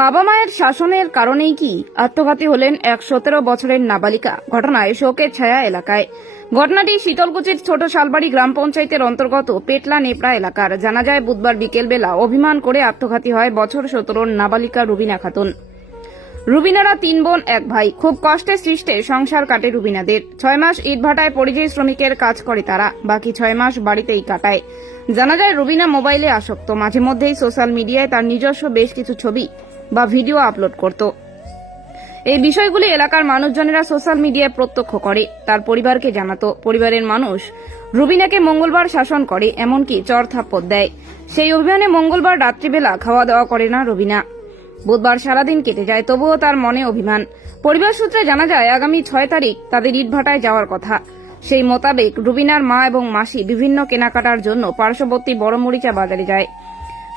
বাবা মায়ের শাসনের কারণেই কি আত্মঘাতী হলেন এক সতেরো বছরের নাবালিকা? ঘটনায় শোকের ছায়া এলাকায়। ঘটনাটি শীতলকুচির ছোট শালবাড়ি গ্রাম পঞ্চায়েতের অন্তর্গত পেটলা নেপড়া এলাকার। জানা যায়, বুধবার বিকেলবেলা অভিমান করে আত্মঘাতী হয় বছর সতেরোর নাবালিকা রুবিনা খাতুন। রুবিনারা তিন বোন, এক ভাই। খুব কষ্টে সৃষ্টে সংসার কাটে রুবিনাদের। ছয় মাস ইটভাটায় পরিযায়ী শ্রমিকের কাজ করে তারা। বাকি ছয় মাস বাড়িতেই কাটায়। জানা যায়, রুবিনা মোবাইলে আসক্ত। মাঝে মধ্যেই সোশ্যাল মিডিয়ায় তার নিজস্ব বেশ কিছু ছবি বা ভিডিও আপলোড করত। এই বিষয়গুলি এলাকার মানুষজনেরা সোশ্যাল মিডিয়ায় প্রত্যক্ষ করে, তার পরিবারকে জানাতো। পরিবারের মানুষ রুবিনাকে মঙ্গলবার শাসন করে, এমনকি চর থাপ্পড় দেয়। সেই অভিযানে মঙ্গলবার রাত্রিবেলা খাওয়া দাওয়া করে না রুবিনা। বুধবার সারাদিন কেটে যায়, তবুও তার মনে অভিমান। পরিবার সূত্রে জানা যায়, আগামী ছয় তারিখ তাদের ইটভাটায় যাওয়ার কথা। সেই মোতাবেক রুবিনার মা এবং মাসি বিভিন্ন কেনাকাটার জন্য পার্শ্ববর্তী বড়মরিচা বাজারে যায়।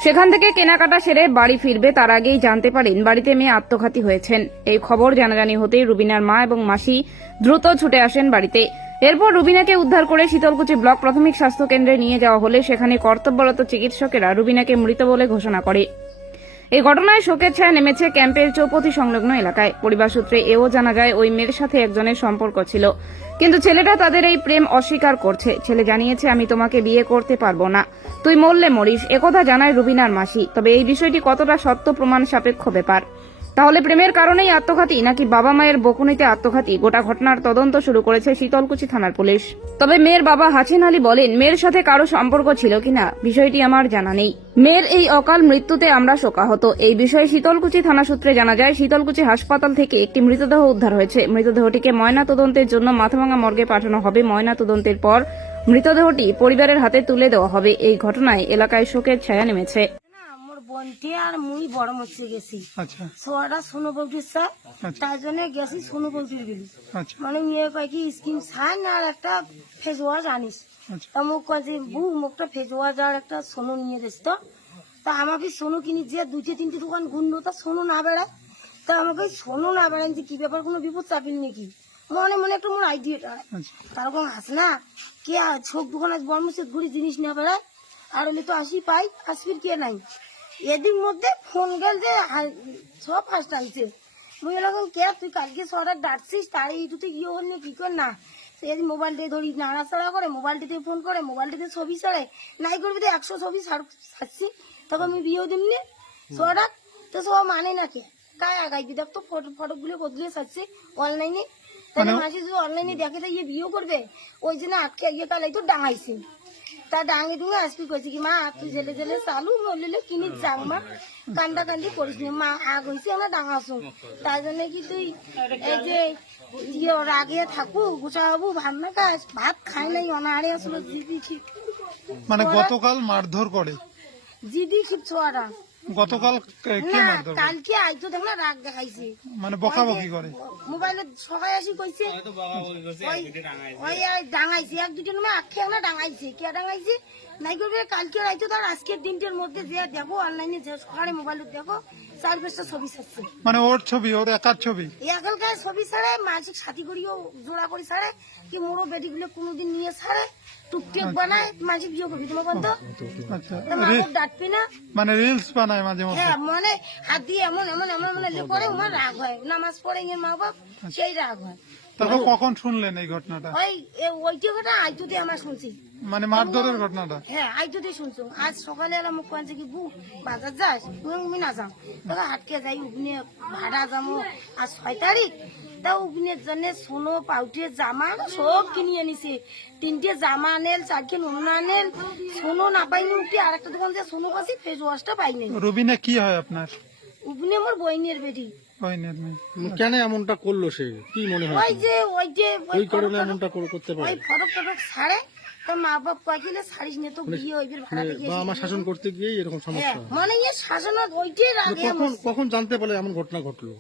সেখান থেকে কেনাকাটা সেরে বাড়ি ফিরবে, তার আগেই জানতে পারেন বাড়িতে মেয়ে আত্মঘাতী হয়েছেন। এই খবর জানাজানি হতেই রুবিনার মা এবং মাসি দ্রুত ছুটে আসেন বাড়িতে। এরপর রুবিনাকে উদ্ধার করে শীতলকুচি ব্লক প্রাথমিক স্বাস্থ্য কেন্দ্রে নিয়ে যাওয়া হলে সেখানে কর্তব্যরত চিকিৎসকেরা রুবিনাকে মৃত বলে ঘোষণা করে। এই ঘটনায় শোকের ছায়া নেমেছে ক্যাম্পের চৌপতি সংলগ্ন এলাকায়। পরিবার সূত্রে এও জানা যায়, ওই মেয়ের সাথে একজনের সম্পর্ক ছিল। কিন্তু ছেলেটা তাদের এই প্রেম অস্বীকার করছে। ছেলে জানিয়েছে, আমি তোমাকে বিয়ে করতে পারব না। তুই মরলে মরিস একথা জানায় রুবিনার মাসি। তবে এই বিষয়টি কতটা সত্য প্রমাণ সাপেক্ষ ব্যাপার। তাহলে প্রেমের কারণেই আত্মঘাতী নাকি বাবা মায়ের বকুনিতে আত্মঘাতী? গোটা ঘটনার তদন্ত শুরু করেছে শীতলকুচি থানার পুলিশ। তবে মেয়ের বাবা হাসিন আলী বলেন, মেয়ের সাথে কারও সম্পর্ক ছিল কিনা বিষয়টি আমার জানা নেই। মেয়ের এই অকাল মৃত্যুতে আমরা শোকাহত। এই বিষয়ে শীতলকুচি থানা সূত্রে জানা যায়, শীতলকুচি হাসপাতাল থেকে একটি মৃতদেহ উদ্ধার হয়েছে। মৃতদেহটিকে ময়না তদন্তের জন্য মাথাভাঙা মর্গে পাঠানো হবে। ময়না তদন্তের পর মৃতদেহটি পরিবারের হাতে তুলে দেওয়া হবে। এই ঘটনায় এলাকায় শোকের ছায়া নেমেছে। না আর মুই বড় মরছে গেছি। আচ্ছা। সোয়াটা সোনু বৌটির স্যার আচ্ছা। জন্য গেছি সোনু বৌটির বিলি। আচ্ছা। মানে মেয়ে কয় কি স্কিন সাইন আর একটা ফেস ওয়াশ আনিস তা মুখ কয় যে বউ মুখটা ফেস ওয়াশ আর একটা সোনু নিয়ে দিস তো? তা আমাকে সোনু কিনি যে দুইটে তিনটে দোকান ঘুরলো তা সোনু না বেড়ায়। তা আমাকে সোনু না বেড়ায় যে কি ব্যাপার কোনো বিপদ চাপিল নাকি? মনে মনে একটু মোর আইডিয়াটা আচ্ছা। তারকম হাস না কে ছোক দোকানে বর্মসে ঘুরি জিনিস না বেড়ায় আর হলে তো আসি পাই আসবির কে নাই। এদিক মধ্যে ফোন গেল যে সব ফার্স্ট আইছে। মুই এরকম কে তুই কালকে সরার ডাকছিস তার এইটুতে গিয়ে হলে কি কর না। এদিন মোবাইলটাই ধরি নাড়াচাড়া করে মোবাইলটিতে ফোন করে মোবাইলটিতে ছবি ছাড়ে। নাই করবি তো একশো ছবি ছাড় ছাড়ছি। তখন আমি বিয়েও দিমনি সরা তো সব মানে না কে কায় আগাইবি দেখ তো ফটো ফটোগুলো কতগুলো ছাড়ছি অনলাইনে তাহলে মাসি যদি অনলাইনে দেখে তো ইয়ে বিয়েও করবে। ওই জন্য আটকে গিয়ে কালাই তো ডাঙাইছি। তা ডাঙে ডুঙে আসবি কইছি কি মা তুই জেলে জেলে চালু মরলিলে কিনি যাং মা কান্দা কান্দি করিস নি। মা আগ হয়েছে আমরা ডাঙাছো তাই জন্য কি তুই এই যে ইয়ে রাগে থাকু হবু ভাত না খাস ভাত খাই নাই অনাহারে আসলো জিদি ঠিক মানে গতকাল মারধর করে। জিদি ঠিক ছোয়ারা গতকাল কে- কে না মারধর করে? কালকে আইতো দেখ না রাগ দেখাইছে। মানে বকাবকি করে। মোবাইলে সবাই আসি কইছে ওই ওই আর ডাঙাইছে। এক দুজন মা আখে না ডাঙাইছে। কে ডাঙাইছে? নাই করবে কালকে আইতো তার আজকের দিনটার মধ্যে যে দেখো অনলাইনে যে সকালে মোবাইলে দেখো চার পাঁচটা ছবি ছাড়ছে। মানে ওর ছবি ওর একার ছবি? একালকার ছবি ছাড়ে মানসিক সাথী করিও জোড়া করে ছাড়ে কি কোনোদিন নিয়ে ছাড়ে টুকটেক বানায় মাসিক বিয়ে করবি তোমার বন্ধ? আচ্ছা ডাটবি না? মানে রিলস বানায় মাঝে মাঝে হ্যাঁ মানে হাত দিয়ে এমন এমন এমন এমন করে আমার রাগ হয়। নামাজ পড়ে মা বাপ সেই রাগ হয়। তারপর কখন শুনলেন এই ঘটনাটা? ওই এ- ওইটি কথা আইতুতে আমার শুনছি। মানে মারধরের ঘটনাটা? হ্যাঁ আইতুতে শুনছো। আজ সকালে এলাম মুখ কানছে কি বু বাজার যাস? তুমি না যাও তোকে হাটকে যাই উগনে ভাড়া যাব আজ ছয় তারিখ। তা উগনের জন্য সোনো পাউটে জামা সব কিনে আনিছে। তিনটে জামা আনেল চারটে নুন আনেল। সোনো না পাইনি উঠে আর একটা দোকান যে সোনো পাচ্ছি ফেস ওয়াশটা পাইনি। রবিনা কি হয় আপনার? উগনে আমার বইনের বেটি। ওই নেট কেন এমনটা করল সে? কি মনে হয়? ওই যে ওই যে ওই ওই কারণে এমনটা করে- করতে ওই পারে? ফটক ফটক ছাড়ে তার মা বাপ কয়েকিলে ছাড়িস নে তো বিয়ে হইবে ভাড়াতে বা আমার শাসন করতে গিয়ে এরকম হ্যাঁ সমস্যা। মানে ইয়ে শাসন ওইটাই রাগে কখন কখন জানতে পারলে এমন ঘটনা ঘটলো?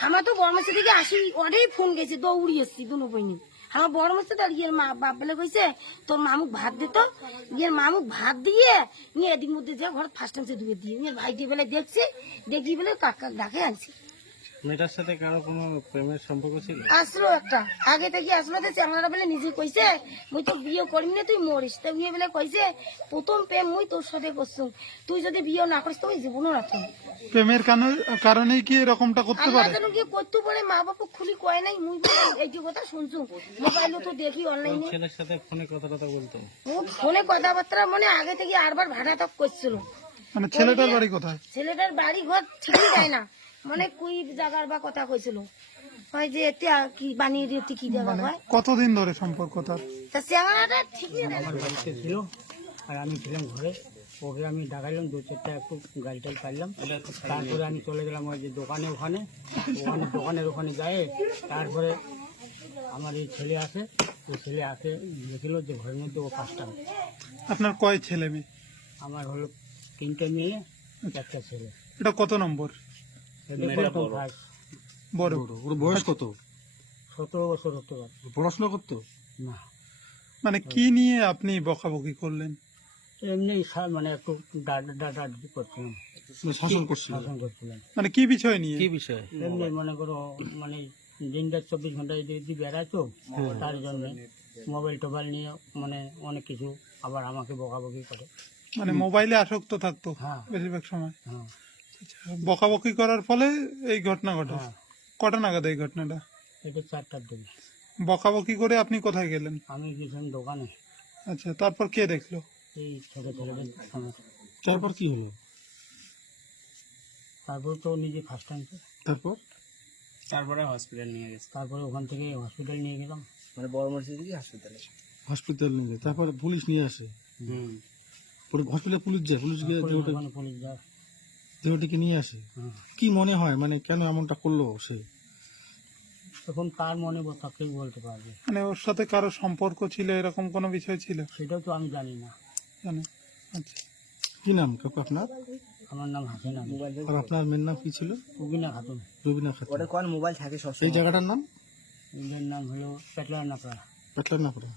আমার তো মাসে থেকে আসি ওটাই ফোন গেছে দৌড়ি এসছি দুনো বইনি। আমার বড় মাসে তো ইয়ের মা বাপ বেলে কইছে, তোর মামুক ভাত দিত ইয়ের মামুক ভাত দিয়ে নিয়ে এদিক মধ্যে যে ঘর ফার্স্ট টাইম সে দিয়ে নিয়ে ভাই দিয়ে বেলে দেখছি, দেখি বলে কাকা ডাকে আনছি। মেয়েটার সাথে কারও কোনো প্রেমের সম্পর্ক ছিল? আসলো একটা। আগে থেকে আসলো তো চ্যাংড়াটা বলে নিজে কইছে মুই তো বিয়ে করিম না তুই মরিস। তো বিয়ে বলে কইছে প্রথম প্রেম মুই তোর সাথে করছুম। তুই যদি বিয়ে না করিস তো ওই জীবনও প্রেমের কারণে- কি এরকমটা করতে পারে? কি করতে পারে মা বাবা খুলি কয় নাই মুই এই যে কথা শুনছু মোবাইলে তো দেখি অনলাইনে ছেলের সাথে ফোনে কথা টথা বলতো? ও ফোনে কথাবার্তা মানে আগে থেকে আরবার ভাড়া তক করছিল। মানে ছেলেটার বাড়ি কোথায়? ছেলেটার বাড়ি ঘর ঠিকই যায় না। মানে কুই জায়গার বা কথা কইছিল হয় যে এতে আর কি বানিয়ে দিতে কি জায়গা হয়? কতদিন ধরে সম্পর্ক তার তা চ্যাংড়াটা ঠিকই আমার বাড়িতে ছিল আর আমি ছিলাম ঘরে ওকে আমি ডাকাইলাম দু চারটা একটু গাড়ি টাড়ি পাইলাম তারপরে আমি চলে গেলাম ওই যে দোকানে ওখানে। ওখানে দোকানের ওখানে যায়। তারপরে আমার এই ছেলে আসে ওই ছেলে আসে দেখল যে ঘরের মধ্যে ও পাঁচটা। আপনার কয় ছেলে মেয়ে? আমার হলো তিনটে মেয়ে একটা ছেলে। এটা কত নম্বর এটা বড়। ওর বয়স কত? সতেরো বছর হতে পারে পড়াশোনা করতো? না। মানে কি নিয়ে আপনি বকাবকি করলেন? এমনি মানে একটু ডাটা করছিলাম। মানে শাসন করছিল শাসন করছিলাম। মানে কি বিষয় নিয়ে? কি বিষয়ে? এমনি মনে করো মানে দিনটা চব্বিশ ঘণ্টা যদি যদি বেড়ায় তো তার জন্য মোবাইল টোবাইল নিয়ে মানে অনেক কিছু আবার আমাকে বকাবকি করে। মানে মোবাইলে আসক্ত থাকতো হ্যাঁ। বেশিরভাগ সময়? হ্যাঁ। বকাবকি করার ফলে এই ঘটনা ঘটে। হ্যাঁ। কটা নাগাদ এই ঘটনাটা? এটা চারটার দিকে বকাবকি করে আপনি কোথায় গেলেন? আমি গেছিলাম দোকানে। আচ্ছা তারপর কে দেখল? এই ছোট ছেলেদের তারপর কি হলো? তারপর তো নিজে ফার্স্ট টাইম তারপর? তারপরে হসপিটাল নিয়ে গেছে। তারপরে ওখান থেকে হসপিটাল নিয়ে গেলাম। মানে বড় মসজিদ কি হাসপাতালে হসপিটাল নিয়ে যায় তারপর পুলিশ নিয়ে আসে? হুম। পরে হসপিটালে পুলিশ যায়? পুলিশ গিয়ে পুলিশ যায়। দেহটিকে নিয়ে আসে। কি মনে হয়? মানে কেন এমনটা করল সে? তখন তার মনে তাকেই বলতে পারবে? মানে ওর সাথে কারও সম্পর্ক ছিল এরকম কোনো বিষয় ছিল? সেটাও তো আমি জানি না। জানেন আচ্ছা। কি নাম কাকু আপনার? আমার নাম হাসিনা। আর আপনার মেয়ের নাম কি ছিল? উবিনা খাতুন। রবিনা খাতুন। কোন মোবাইল থাকে সব এই জায়গাটার নাম? এদের নাম হলো পেটলার নাপড়া। পেটলার নাপড়া।